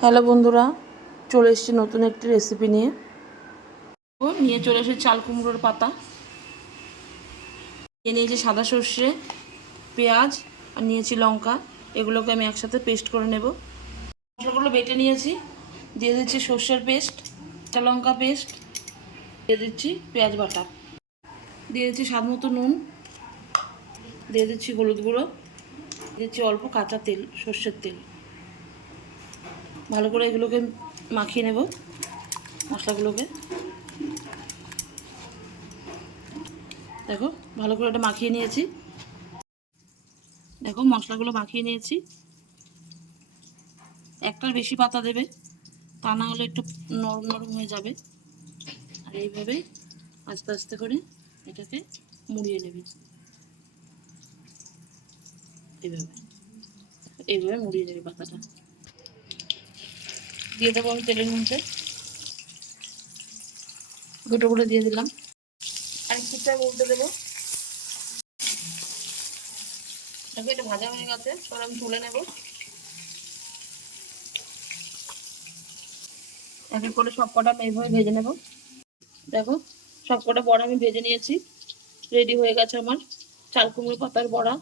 Hello বন্ধুরা, চলে এসেছি নতুন একটি রেসিপি নিয়ে। চলে এসেছি চাল কুমড়োর পাতা নিয়েছি, সাদা সর্ষে, পেঁয়াজ আর নিয়েছি লঙ্কা। এগুলোকে আমি একসাথে পেস্ট করে নেব। মশলাগুলো বেটে নিয়েছি, দিয়ে দিচ্ছি সর্ষের পেস্ট, কাঁচা লঙ্কা পেস্ট, দিয়ে দিচ্ছি পেঁয়াজ বাটা, দিয়ে দিচ্ছি স্বাদ মতো নুন, দিয়ে দিচ্ছি হলুদ গুঁড়ো, দিয়ে দিচ্ছি অল্প কাঁচা তেল, সর্ষের তেল। ভালো করে এগুলোকে মাখিয়ে নেব মশলাগুলোকে। দেখো ভালো করে এটা মাখিয়ে নিয়েছি। দেখো মশলাগুলো মাখিয়ে নিয়েছি। একটার বেশি পাতা দেবে, তা না হলে একটু নরম নরম হয়ে যাবে। আর এইভাবে আস্তে আস্তে করে এটাকে মুড়িয়ে নেবে। এইভাবে এইভাবে মুড়িয়ে নেবে পাতাটা। দিয়ে দেবো আমি তেলের মধ্যে, দুটো করে দিয়ে দিলাম। আর কিছুটা বলতে দেবো। দেখো এটা ভাজা হয়ে গেছে, এবার আমি তুলে নেব। এক এক করে সব কটা এইভাবে ভেজে নেব। দেখো সব কটা বড়া আমি ভেজে নিয়েছি, রেডি হয়ে গেছে আমার চাল কুমড়ো পাতার বড়া।